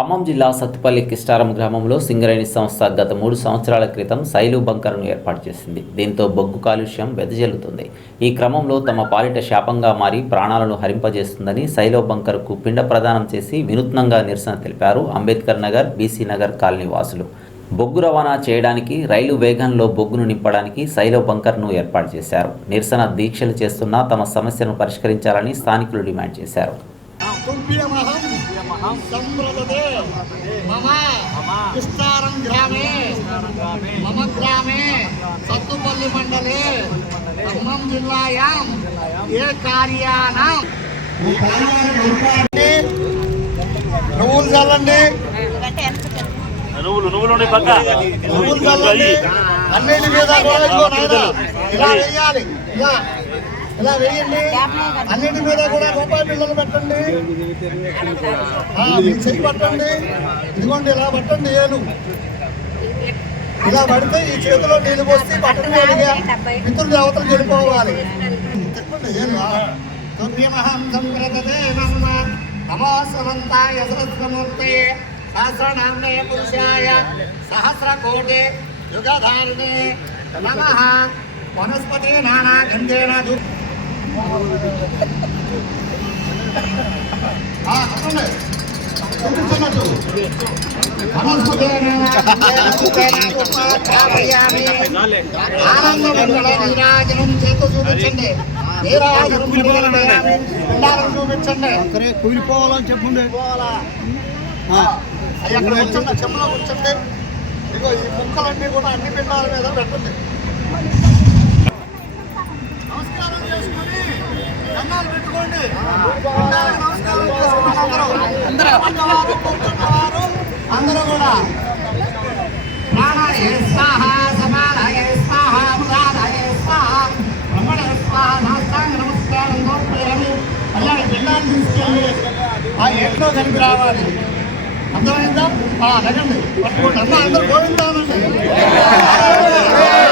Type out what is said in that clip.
ఖమ్మం జిల్లా సత్తుపల్లి కిష్టారం గ్రామంలో సింగరేణి సంస్థ గత మూడు సంవత్సరాల క్రితం శైలు బంకర్ను ఏర్పాటు చేసింది. దీంతో బొగ్గు కాలుష్యం వెదజల్లుతుంది. ఈ క్రమంలో తమ పాలిట శాపంగా మారి ప్రాణాలను హరింపజేస్తుందని శైలో బంకర్కు పిండ ప్రదానం చేసి వినూత్నంగా నిరసన తెలిపారు అంబేద్కర్ నగర్ బీసీ నగర్ కాలనీ వాసులు. బొగ్గు రవాణా చేయడానికి రైలు వేగంలో బొగ్గును నింపడానికి శైలో బంకర్ను ఏర్పాటు చేశారు. నిరసన దీక్షలు చేస్తున్నా తమ సమస్యను పరిష్కరించాలని స్థానికులు డిమాండ్ చేశారు. తుభ్యమహం సంవ్రతతే మమ విస్తారం గ్రామే. మమ గ్రామే. సత్తుపల్లి మండలే. ఖమ్మం జిల్లాయాం. ఏ కార్యానం. నువ్వులు చల్లండి. నువ్వులు నువ్వులు నువ్వులు చల్లండి. అన్నిటి మీద కూడా ఇదిగో నాయనా, ఇలా వేయాలి ఇలా. ఇలా వేయండి. అన్నిటి మీద కూడా రూపాయి పిల్లలు పెట్టండి. మీ చెయ్యి పట్టండి. ఇదిగోండి ఇలా పట్టండి ఏలు. ఇలా పడితే ఈ చేతిలో నీళ్ళు పోసి పట్టండి ఏలుగా మిత్రులు దేవతలు వెళ్ళిపోవాలి. చెప్పండి ఏలు. ఆ. తుభ్యమహం సంప్రదతే నమ నమోసమంతాయ సహస్రమూర్తే సహస్రనామ్నే పురుషాయ. సహస్రకోటి యుగధారిణే. నమ. వనస్పతి నానా గంధేన చేత చూపించండి కూలిపోవాలని చెప్పండి. అక్కడ కూర్చోండి చెమ్మలో కూర్చోండి. ఇదిగో ఈ ముక్కలన్నీ కూడా అన్ని పిండాల మీద పెట్టండి. అందరూ. కూడా. ప్రాణాయ స్వాహ సమానాయ స్వాహ ఉదానాయ స్వాహ. బ్రహ్మణ స్వాహ నాస్తాంగ నమస్కారం తీసుకెళ్ళి ఆ కలిపి రావాలి. అర్థమైందా? ఆ, పట్టుకోండి. అన్న అందరూ గోవిందానండి.